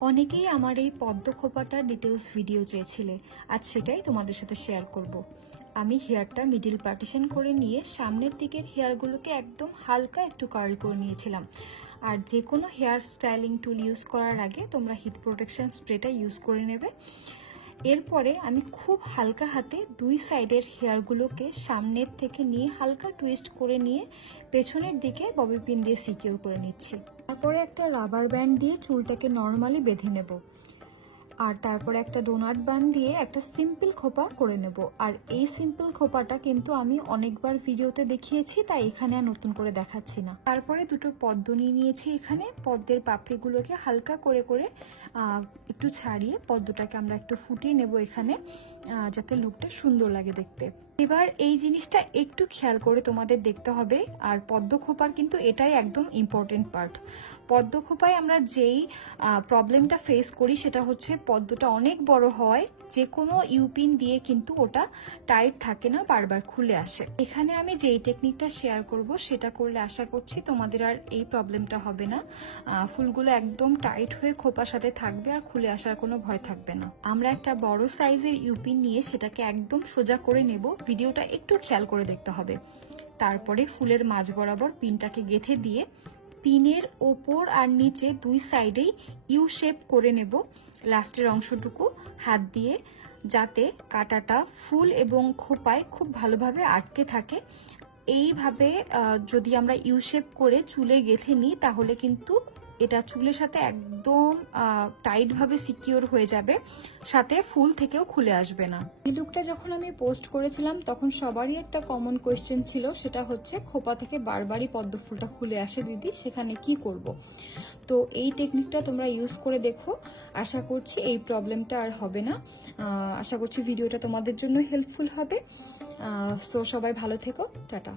অনেকেই আমার এই পদ্ম খোপাটার ডিটেলস ভিডিও চেয়েছিলে, আজ সেটাই তোমাদের সাথে শেয়ার করব। আমি হেয়ারটা মিডিল পার্টিশন করে নিয়ে সামনের দিকের হেয়ারগুলোকে একদম হালকা একটু কার্ল করে নিয়েছিলাম। আর যে কোনো হেয়ার স্টাইলিং টুল ইউজ করার আগে তোমরা হিট প্রোটেকশন স্প্রেটা ইউজ করে নেবে। এরপরে আমি খুব হালকা হাতে দুই সাইডের হেয়ারগুলোকে সামনের থেকে নিয়ে হালকা টুইস্ট করে নিয়ে পেছনের দিকে ববি পিন দিয়ে সিকিউর করে নিচ্ছি। তারপরে একটা রাবার ব্যান্ড দিয়ে চুলটাকে নর্মালি বেঁধে নেব, আর তারপরে একটা ডোনাট বান দিয়ে একটা সিম্পল খোপা করে নেব। আর এই সিম্পল খোপাটা কিন্তু আমি অনেকবার ভিডিওতে দেখিয়েছি, তাই এখানে আর নতুন করে দেখাচ্ছি না। তারপরে দুটো পদ্ম নিয়ে নিয়েছি। এখানে পদ্মের পাপড়িগুলোকে হালকা করে করে একটু ছাড়িয়ে পদ্মটাকে আমরা একটু ফুটিয়ে নেব এখানে, যাতে লুকটা সুন্দর লাগে দেখতে। এবার এই জিনিসটা একটু খেয়াল করে তোমাদের দেখতে হবে। আর পদ্ম খোপার কিন্তু এটাই একদম ইম্পর্টেন্ট পার্ট। পদ্ম খোপায় আমরা যেই প্রবলেমটা ফেস করি সেটা হচ্ছে পদ্মটা অনেক বড় হয়, যে কোনো ইউপিন দিয়ে কিন্তু ওটা টাইট থাকে না, বারবার খুলে আসে। এখানে আমি যেই টেকনিকটা শেয়ার করব সেটা করলে আশা করছি তোমাদের আর এই প্রবলেমটা হবে না। ফুলগুলো একদম টাইট হয়ে খোপার সাথে থাকবে আর খুলে আসার কোনো ভয় থাকবে না। আমরা একটা বড় সাইজের ইউপিন নিয়ে সেটাকে একদম সোজা করে নেব। ভিডিওটা একটু খেয়াল করে দেখতে হবে। তারপরে ফুলের মাঝ বরাবর পিনটাকে গেঁথে দিয়ে পিনের ওপর আর নিচে দুই সাইডেই ইউ শেপ করে নেব লাস্টের অংশটুকু হাত দিয়ে, যাতে কাঁটাটা ফুল এবং খোপায় খুব ভালোভাবে আটকে থাকে। এইভাবে যদি আমরা ইউ শেপ করে চুলে গেঁথে নিই তাহলে কিন্তু এটা চুলের সাথে একদম টাইট ভাবে সিকিউর হয়ে যাবে, সাথে ফুল থেকেও খুলে আসবে না। এই লুকটা যখন আমি পোস্ট করেছিলাম তখন সবারই একটা কমন কোয়েশ্চেন ছিল, সেটা হচ্ছে খোপা থেকে বারবারই পদ্ম ফুলটা খুলে আসে দিদি, সেখানে কি করব। তো এই টেকনিকটা তোমরা ইউজ করে দেখো, আশা করছি এই প্রবলেমটা আর হবে না। আশা করছি ভিডিওটা তোমাদের জন্য হেল্পফুল হবে। সো সবাই ভালো থেকো, টাটা।